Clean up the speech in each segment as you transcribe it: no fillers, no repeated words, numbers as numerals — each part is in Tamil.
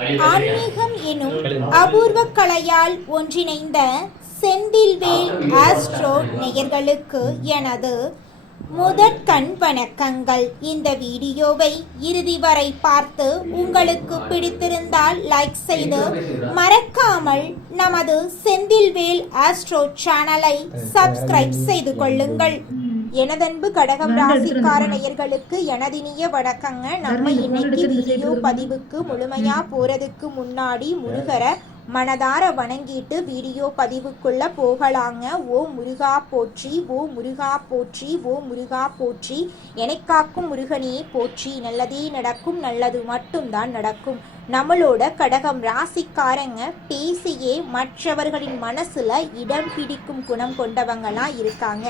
ஆன்மீகம் எனும் அபூர்வ கலையால் ஒன்றிணைந்த செந்தில்வேல் ஆஸ்ட்ரோ நேயர்களுக்கு எனது முதற்கண் வணக்கங்கள். இந்த வீடியோவை இறுதி வரை பார்த்து உங்களுக்கு பிடித்திருந்தால் லைக் செய்து மறக்காமல் நமது செந்தில்வேல் ஆஸ்ட்ரோ சேனலை சப்ஸ்கிரைப் செய்து கொள்ளுங்கள். எனதன்பு கடகம் ராசிக்கார நேயர்களுக்கு எனதினிய வணக்கங்க. நம்ம இன்னைக்கு வீடியோ பதிவுக்கு முழுமையா போறதுக்கு முன்னாடி முருகரை மனதார வணங்கிட்டு வீடியோ பதிவுக்குள்ள போகலாங்க. ஓ முருகா போற்றி, ஓ முருகா போற்றி, ஓ முருகா போற்றி, எனக்காக்கும் முருகனே போற்றி. நல்லதே நடக்கும், நல்லது மட்டும்தான் நடக்கும். நம்மளோட கடகம் ராசிக்காரங்க பேசியே மற்றவர்களின் மனசுல இடம் பிடிக்கும் குணம் கொண்டவங்களா இருக்காங்க.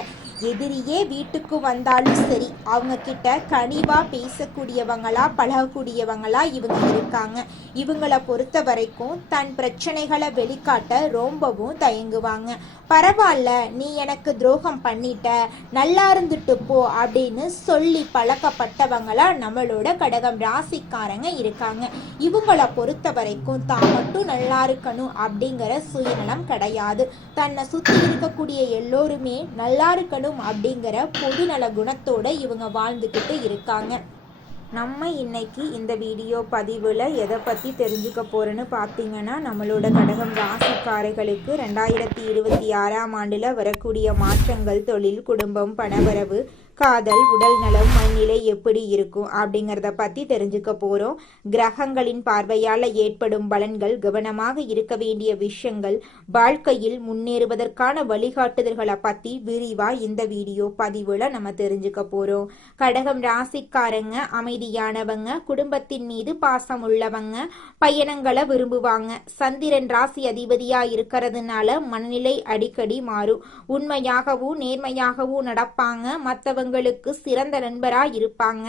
எதிரியே வீட்டுக்கு வந்தாலும் சரி, அவங்க கிட்ட கனிவா பேசக்கூடியவங்களா பழகக்கூடியவங்களா இவங்க இருக்காங்க. இவங்கள பொறுத்த வரைக்கும் தன் பிரச்சனைகளை வெளிக்காட்ட ரொம்பவும் தயங்குவாங்க. பரவாயில்ல, நீ எனக்கு துரோகம் பண்ணிட்ட, நல்லா இருந்துட்டு போ அப்படின்னு சொல்லி பழக்கப்பட்டவங்களா நம்மளோட கடகம் ராசிக்காரங்க இருக்காங்க. இவங்கள பொறுத்த வரைக்கும் தான் மட்டும் நல்லா இருக்கணும் அப்படிங்கிற சுயநலம் கிடையாது. தன்னை சுற்றி இருக்கக்கூடிய எல்லோருமே நல்லா இருக்கணும் அப்படிங்கிற பொதுநல குணத்தோட இவங்க வாழ்ந்துக்கிட்டு இருக்காங்க. நம்ம இன்னைக்கு இந்த வீடியோ பதிவில் எதை பற்றி தெரிஞ்சுக்க போகிறோன்னு பார்த்தீங்கன்னா, நம்மளோட கடகம் ராசிக்காரர்களுக்கு 2026ஆம் ஆண்டில் வரக்கூடிய மாற்றங்கள், தொழில், குடும்பம், பணவரவு, காதல், உடல் நலம், மனநிலை எப்படி இருக்கும் அப்படிங்கிறத பற்றி தெரிஞ்சுக்க போகிறோம். கிரகங்களின் பார்வையால் ஏற்படும் பலன்கள், கவனமாக இருக்க வேண்டிய விஷயங்கள், வாழ்க்கையில் முன்னேறுவதற்கான வழிகாட்டுதல்களை பற்றி விரிவாக இந்த வீடியோ பதிவில் நம்ம தெரிஞ்சுக்க போகிறோம். கடகம் ராசிக்காரங்க அமைதியானவங்க, குடும்பத்தின் மீது பாசம் உள்ளவங்க, பயணங்களை விரும்புவாங்க. சந்திரன் ராசி அதிபதியா இருக்கிறதுனால மனநிலை அடிக்கடி மாறும். உண்மையாகவும் நேர்மையாகவும் நடப்பாங்க. மற்றவங்களுக்கு சிறந்த நண்பரா இருப்பாங்க.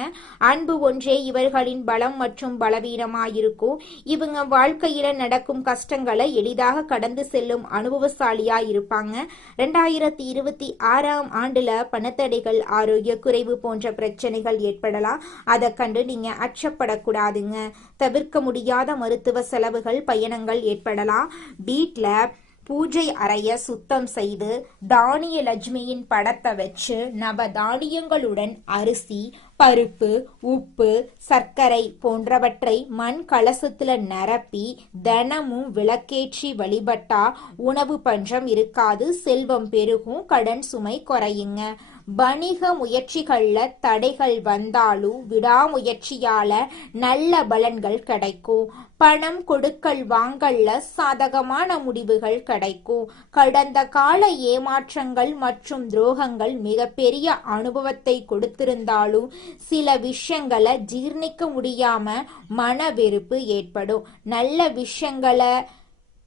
அன்பு ஒன்றே இவர்களின் பலம் மற்றும் பலவீனமாயிருக்கும். இவங்க வாழ்க்கையில நடக்கும் கஷ்டங்களை எளிதாக கடந்து செல்லும் அனுபவசாலியா இருப்பாங்க. 2026ஆம் ஆண்டுல பணத்தடைகள், ஆரோக்கிய குறைவு போன்ற பிரச்சனைகள் ஏற்படலாம். அதை கண்டு நீங்க அச்சப்படக்கூடாதுங்க. தவிர்க்க முடியாத மருத்துவ செலவுகள், பயணங்கள் ஏற்படலாம். வீட்ல பூஜை அறைய சுத்தம் செய்து தானிய லட்சுமியின் படத்தை வச்சு நவ தானியங்களுடன் அரிசி, பருப்பு, உப்பு, சர்க்கரை போன்றவற்றை மண் கலசத்துல நிரப்பி தினமும் விளக்கேற்றி வழிபட்டா உணவு பஞ்சம் இருக்காது, செல்வம் பெருகும், கடன் சுமை குறையுங்க. வணிக முயற்சிகள்ல தடைகள் வந்தாலும் விடாமுயற்சியால நல்ல பலன்கள் கிடைக்கும். பணம் கொடுக்கல் வாங்கல்ல சாதகமான முடிவுகள் கிடைக்கும். கடந்த கால ஏமாற்றங்கள் மற்றும் துரோகங்கள் மிகப்பெரிய அனுபவத்தை கொடுத்திருந்தாலும் சில விஷயங்களை ஜீர்ணிக்க முடியாம மன வெறுப்பு ஏற்படும். நல்ல விஷயங்களை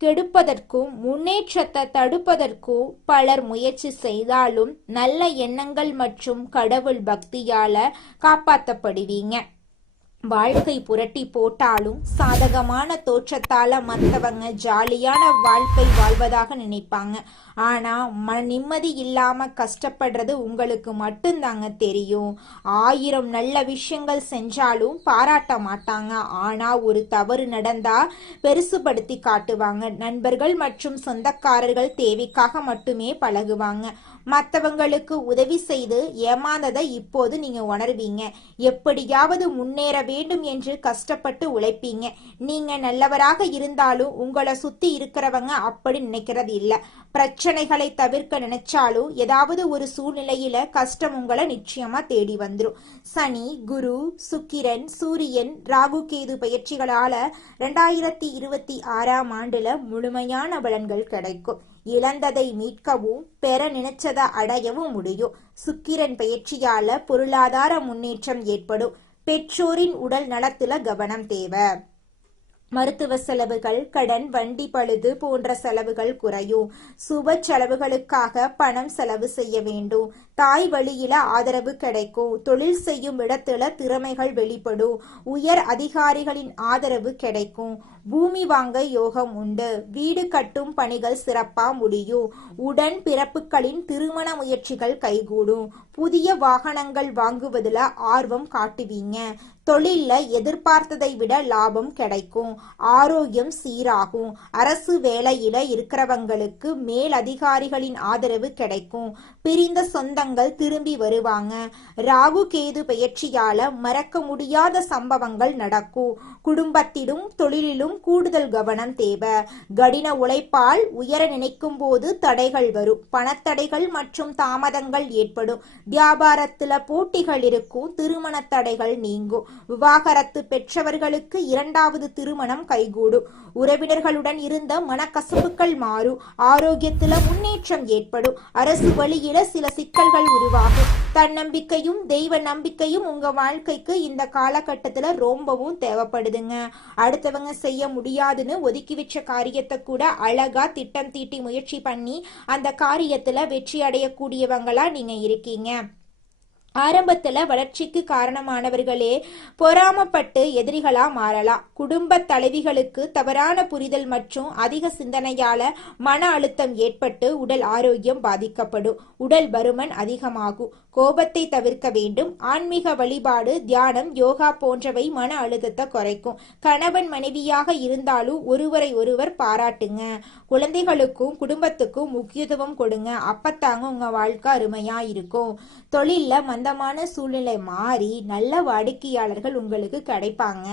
கெடுப்பதற்கும் முன்னேற்றத்தை தடுப்பதற்கும் பலர் முயற்சி செய்தாலும் நல்ல எண்ணங்கள் மற்றும் கடவுள் பக்தியால காப்பாற்றப்படுவீங்க. வாழ்க்கை புரட்டி போட்டாலும் சாதகமான தோற்றத்தால மற்றவங்க ஜாலியான வாழ்க்கை வாழ்வதாக நினைப்பாங்க. ஆனா நிம்மதி இல்லாம கஷ்டப்படுறது உங்களுக்கு மட்டும்தாங்க தெரியும். 1000 நல்ல விஷயங்கள் செஞ்சாலும் பாராட்ட மாட்டாங்க. ஆனா ஒரு தவறு நடந்தா பெருசுபடுத்தி காட்டுவாங்க. நண்பர்கள் மற்றும் சொந்தக்காரர்கள் தேவைக்காக மட்டுமே பழகுவாங்க. மற்றவங்களுக்கு உதவி செய்து ஏமாந்ததை இப்போது நீங்க உணர்வீங்க. எப்படியாவது முன்னேற வேண்டும் என்று கஷ்டப்பட்டு உழைப்பீங்க. நீங்க நல்லவராக இருந்தாலும் உங்களை சுத்தி இருக்கிறவங்க அப்படி நினைக்கிறது இல்லை. பிரச்சனைகளை தவிர்க்க நினைச்சாலும் ஏதாவது ஒரு சூழ்நிலையில கஷ்டம் உங்களை நிச்சயமா தேடி வந்துடும். சனி, குரு, சுக்கிரன், சூரியன், ராகு, கேது பயிற்சிகளால 2026ஆம் ஆண்டுல முழுமையான பலன்கள் கிடைக்கும். இழந்ததை மீட்கவும் பெற நினைச்சதை அடையவும் முடியும். சுக்கிரன் பயிற்சியால பொருளாதார முன்னேற்றம் ஏற்படும். பெற்றோரின் உடல் நலத்துல கவனம் தேவை. மருத்துவ செலவுகள், கடன், வண்டி பழுது போன்ற செலவுகள் குறையும். சுப செலவுகளுக்காக பணம் செலவு செய்ய வேண்டும். தாய் வழியில ஆதரவு கிடைக்கும். தொழில் செய்யும் இடத்துல திறமைகள் வெளிப்படும். உயர் அதிகாரிகளின் ஆதரவு கிடைக்கும். பூமி வாங்க யோகம் உண்டு. வீடு கட்டும் பணிகள் சிறப்பா முடியும். உடன் பிறப்புகளின் திருமண முயற்சிகள் கைகூடும். புதிய வாகனங்கள் வாங்குவதில் ஆர்வம் காட்டுவீங்க. தொழில்ல எதிர்பார்த்ததை விட லாபம் கிடைக்கும். ஆரோக்கியம் சீராகும். அரசு வேலையில இருக்கிறவங்களுக்கு மேல் அதிகாரிகளின் ஆதரவு கிடைக்கும். பிரிந்த சொந்தங்கள் திரும்பி வருவாங்க. ராகு கேது பெயர்ச்சியால மறக்க முடியாத சம்பவங்கள் நடக்கும். குடும்பத்திலும் தொழிலிலும் கூடுதல் கவனம் தேவை. கடின உழைப்பால் உயர நினைக்கும் போது தடைகள் வரும். பணத்தடைகள் மற்றும் தாமதங்கள் ஏற்படும். வியாபாரத்துல போட்டிகள் இருக்கும். திருமண தடைகள் நீங்கும். விவாகரத்து பெற்றவர்களுக்கு இரண்டாவது திருமணம் கைகூடும். உறவினர்களுடன் இருந்த மனக்கசப்புகள் மாறும். ஆரோக்கியத்துல முன்னேற்றம் ஏற்படும். அரசு வழியில சில சிக்கல்கள் உருவாகும். தன்னம்பிக்கையும் தெய்வ நம்பிக்கையும் உங்க வாழ்க்கைக்கு இந்த காலகட்டத்துல ரொம்பவும் தேவைப்படுதுங்க. அடுத்தவங்க செய்ய முடியாதுன்னு ஒதுக்கி வச்ச காரியத்தை கூட அழகா திட்டம் தீட்டி முயற்சி பண்ணி அந்த காரியத்துல வெற்றி அடையக்கூடியவங்களா நீங்க இருக்கீங்க. ஆரம்பத்துல வளர்ச்சிக்கு காரணமானவர்களே பொறாமப்பட்டு எதிரிகளா மாறலாம். குடும்ப தலைவிகளுக்கு தவறான புரிதல் மற்றும் அதிக சிந்தனையால மன அழுத்தம் ஏற்பட்டு உடல் ஆரோக்கியம் பாதிக்கப்படும். உடல் பருமன் அதிகமாகும். கோபத்தை தவிர்க்க வேண்டும். ஆன்மீக வழிபாடு, தியானம், யோகா போன்றவை மன அழுத்தத்தை குறைக்கும். கணவன் மனைவியாக இருந்தாலும் ஒருவரை ஒருவர் பாராட்டுங்க. குழந்தைகளுக்கும் குடும்பத்துக்கும் முக்கியத்துவம் கொடுங்க. அப்பத்தாங்க உங்க வாழ்க்கை அருமையா இருக்கும். தொழில்ல மந்தமான சூழ்நிலை மாறி நல்ல வாடிக்கையாளர்கள் உங்களுக்கு கிடைப்பாங்க.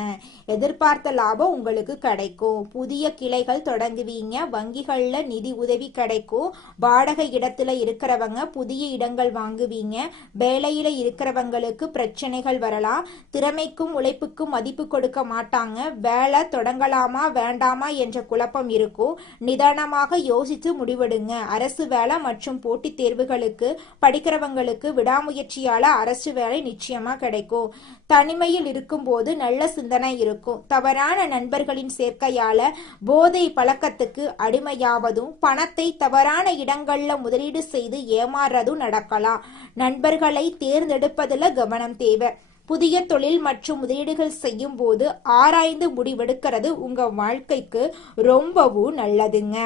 எதிர்பார்த்த லாபம் உங்களுக்கு கிடைக்கும். புதிய கிளைகள் தொடங்குவீங்க. வங்கிகள்ல நிதி உதவி கிடைக்கும். வாடகை இடத்துல இருக்கிறவங்க புதிய இடங்கள் வாங்குவீங்க. வேலையில இருக்கிறவங்களுக்கு பிரச்சனைகள் வரலாம். திறமைக்கும் உழைப்புக்கும் மதிப்பு கொடுக்க மாட்டாங்க. வேலை தொடங்கலாமா வேண்டாமா என்ற குழப்பம் இருக்கும். நிதானமாக யோசித்து முடிவெடுங்க. அரசு வேலை மற்றும் போட்டித் தேர்வுகளுக்கு படிக்கிறவங்களுக்கு விடாமுயற்சியால அரசு வேலை நிச்சயமா கிடைக்கும். தனிமையில் இருக்கும்போது நல்ல சிந்தனை இருக்கும். தவறான நண்பர்களின் சேர்க்கையால போதை பழக்கத்துக்கு அடிமையாவதும் பணத்தை தவறான இடங்கள்ல முதலீடு செய்து ஏமாறுறதும் நடக்கலாம். நண்பர்களை தேர்ந்தெடுப்பதில் கவனம் தேவை. புதிய தொழில் மற்றும் முதலீடுகள் செய்யும் போது ஆராய்ந்து முடிவெடுக்கிறது உங்க வாழ்க்கைக்கு ரொம்பவும் நல்லதுங்க.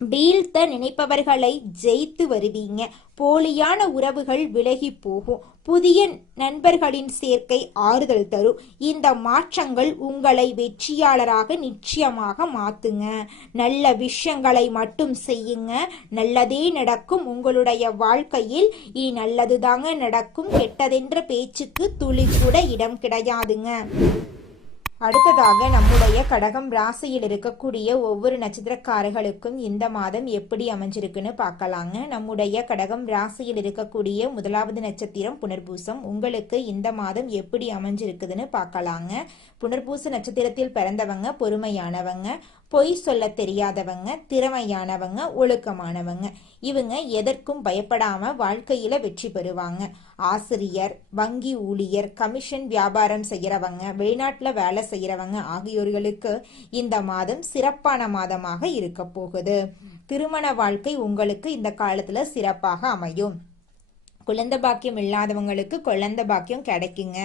வீழ்த்த நினைப்பவர்களை ஜெயித்து வருவீங்க. போலியான உறவுகள் விலகி போகும். புதிய நண்பர்களின் சேர்க்கை ஆறுதல் தரும். இந்த மாற்றங்கள் உங்களை வெற்றியாளராக நிச்சயமாக மாத்துங்க. நல்ல விஷயங்களை மட்டும் செய்யுங்க. நல்லதே நடக்கும். உங்களுடைய வாழ்க்கையில் இனி நல்லதுதாங்க நடக்கும். கெட்டதென்ற பேச்சுக்கு துளி கூட இடம் கிடையாதுங்க. அடுத்ததாக நம்முடைய கடகம் ராசியில் இருக்கக்கூடிய ஒவ்வொரு நட்சத்திரக்காரர்களுக்கும் இந்த மாதம் எப்படி அமைஞ்சிருக்குன்னு பார்க்கலாங்க. நம்முடைய கடகம் ராசியில் இருக்கக்கூடிய முதலாவது நட்சத்திரம் புனர்பூசம். உங்களுக்கு இந்த மாதம் எப்படி அமைஞ்சிருக்குதுன்னு பார்க்கலாங்க. புனர்பூச நட்சத்திரத்தில் பிறந்தவங்க பொறுமையானவங்க, பொய் சொல்ல தெரியாதவங்க, திறமையானவங்க, ஒழுக்கமானவங்க. இவங்க எதற்கும் பயப்படாம வாழ்க்கையில வெற்றி பெறுவாங்க. ஆசிரியர், வங்கி ஊழியர், கமிஷன் வியாபாரம் செய்யறவங்க, வெளிநாட்டுல வேலை செய்யறவங்க ஆகியோர்களுக்கு இந்த மாதம் சிறப்பான மாதமாக இருக்க போகுது. திருமண வாழ்க்கை உங்களுக்கு இந்த காலத்துல சிறப்பாக அமையும். குழந்தை பாக்கியம் இல்லாதவங்களுக்கு குழந்தை பாக்கியம் கிடைக்குங்க.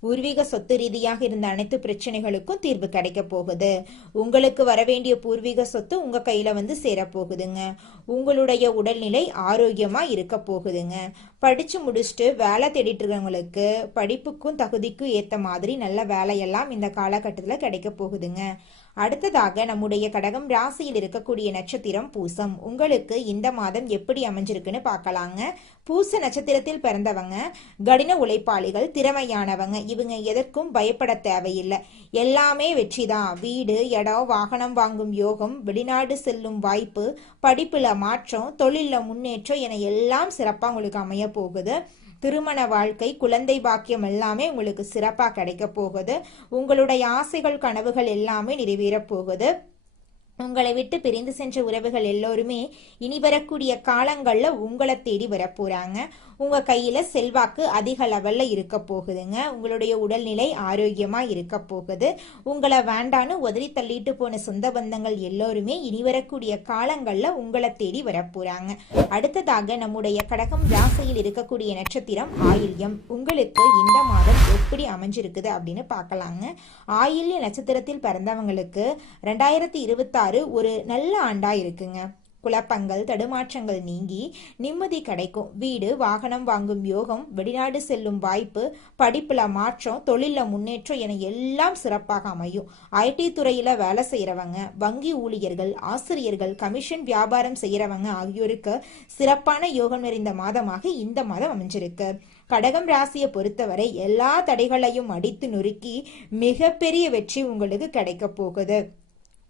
பூர்வீக சொத்து ரீதியாக இருந்த அனைத்து பிரச்சனைகளுக்கும் தீர்வு கிடைக்க போகுது. உங்களுக்கு வரவேண்டிய பூர்வீக சொத்து உங்க கையில சேரப்போகுதுங்க. உங்களுடைய உடல்நிலை ஆரோக்கியமா இருக்க போகுதுங்க. படிச்சு முடிச்சுட்டு வேலை தேடிட்டு இருக்கவங்களுக்கு படிப்புக்கும் தகுதிக்கும் ஏத்த மாதிரி நல்ல வேலையெல்லாம் இந்த காலகட்டத்துல கிடைக்க போகுதுங்க. அடுத்ததாக நம்முடைய கடகம் ராசியில் இருக்கக்கூடிய நட்சத்திரம் பூசம். உங்களுக்கு இந்த மாதம் எப்படி அமைஞ்சிருக்குன்னு பார்க்கலாங்க. பூச நட்சத்திரத்தில் பிறந்தவங்க கடின உழைப்பாளிகள், திறமையானவங்க. இவங்க எதற்கும் பயப்பட தேவையில்லை. எல்லாமே வெற்றிதான். வீடு, இடம், வாகனம் வாங்கும் யோகம், வெளிநாடு செல்லும் வாய்ப்பு, படிப்புல மாற்றம், தொழில முன்னேற்றம் என எல்லாம் சிறப்பா உங்களுக்கு அமைய போகுது. திருமண வாழ்க்கை, குழந்தை பாக்கியம் எல்லாமே உங்களுக்கு சிறப்பா கிடைக்க போகுது. உங்களுடைய ஆசைகள், கனவுகள் எல்லாமே நிறைவேறப் போகுது. உங்களை விட்டு பிரிந்து சென்ற உறவுகள் எல்லோருமே இனி வரக்கூடிய காலங்கள்ல உங்களை தேடி வரப்போறாங்க. உங்க கையில செல்வாக்கு அதிக லெவல்ல இருக்க போகுதுங்க. உங்களுடைய உடல்நிலை ஆரோக்கியமா இருக்க போகுது. உங்களை வேண்டான்னு உதறி தள்ளிட்டு போன சொந்த பந்தங்கள் எல்லோருமே இனி வரக்கூடிய காலங்கள்ல உங்களை தேடி வரப்போறாங்க. அடுத்ததாக நம்முடைய கடகம் ராசியில் இருக்கக்கூடிய நட்சத்திரம் ஆயில்யம். உங்களுக்கு இந்த மாதம் எப்படி அமைஞ்சிருக்குது அப்படின்னு பார்க்கலாங்க. ஆயில்ய நட்சத்திரத்தில் பிறந்தவங்களுக்கு 2026 ஒரு நல்ல ஆண்டா இருக்குங்க. குழப்பங்கள் தடுமாற்றங்கள் நீங்கி நிம்மதி கிடைக்கும். வீடு வாகனம் வாங்கும் யோகம், வெளிநாடு செல்லும் வாய்ப்பு, படிப்புல மாற்றம், தொழில முன்னேற்றம் என எல்லாம் சிறப்பாக அமையும். ஐடி துறையில வேலை செய்யறவங்க, வங்கி ஊழியர்கள், ஆசிரியர்கள், கமிஷன் வியாபாரம் செய்யறவங்க ஆகியோருக்கு சிறப்பான யோகம் நிறைந்த மாதமாக இந்த மாதம் அமைஞ்சிருக்கு. கடகம் ராசியை பொறுத்தவரை எல்லா தடைகளையும் அடித்து நொறுக்கி மிகப்பெரிய வெற்றி உங்களுக்கு கிடைக்க போகுது.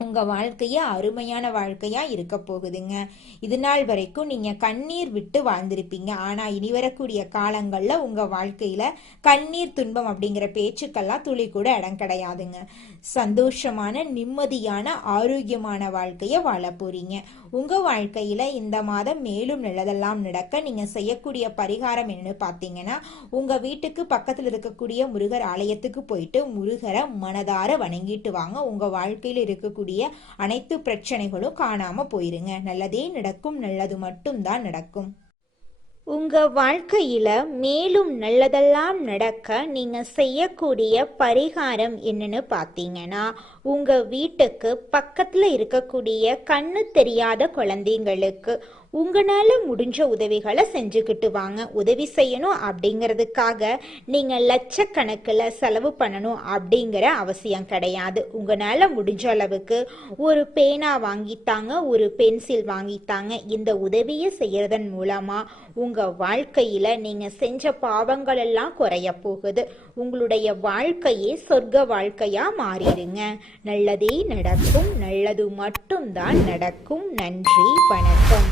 உங்க வாழ்க்கைய அருமையான வாழ்க்கையா இருக்க போகுதுங்க. இது நாள் வரைக்கும் நீங்க கண்ணீர் விட்டு வாழ்ந்திருப்பீங்க. ஆனா இனி வரக்கூடிய காலங்கள்ல உங்க வாழ்க்கையில கண்ணீர் துன்பம் அப்படிங்கிற பேச்சுக்கெல்லாம் துளி கூட இடம் கிடையாதுங்க. சந்தோஷமான நிம்மதியான ஆரோக்கியமான வாழ்க்கைய வாழ போறீங்க. உங்க வாழ்க்கையில இந்த மாதம் மேலும் நல்லதெல்லாம் நடக்க நீங்க செய்யக்கூடிய பரிகாரம் என்னன்னு பாத்தீங்கன்னா, உங்க வீட்டுக்கு பக்கத்துல இருக்கக்கூடிய முருகர் ஆலயத்துக்கு போயிட்டு முருகரை மனதார வணங்கிட்டு வாங்க. உங்க வாழ்க்கையில இருக்கக்கூடிய அனைத்து பிரச்சனைகளும் காணாம போயிருங்க. நல்லதே நடக்கும், நல்லது மட்டும்தான் நடக்கும். உங்க வாழ்க்கையில மேலும் நல்லதெல்லாம் நடக்க நீங்க செய்யக்கூடிய பரிகாரம் என்னன்னு பாத்தீங்கன்னா, உங்க வீட்டுக்கு பக்கத்துல இருக்கக்கூடிய கண்ணு தெரியாத குழந்தைங்களுக்கு உங்களால முடிஞ்ச உதவிகளை செஞ்சுக்கிட்டு வாங்க. உதவி செய்யணும் அப்படிங்கிறதுக்காக நீங்க லட்சக்கணக்கில் செலவு பண்ணணும் அப்படிங்கிற அவசியம் கிடையாது. உங்களால முடிஞ்ச அளவுக்கு ஒரு பேனா வாங்கித்தாங்க, ஒரு பென்சில் வாங்கித்தாங்க. இந்த உதவியை செய்யறதன் மூலமா உங்க வாழ்க்கையில நீங்க செஞ்ச பாவங்கள் எல்லாம் குறைய போகுது. உங்களுடைய வாழ்க்கையே சொர்க்க வாழ்க்கையா மாறிடுங்க. நல்லதே நடக்கும், நல்லது மட்டும்தான் நடக்கும். நன்றி, வணக்கம்.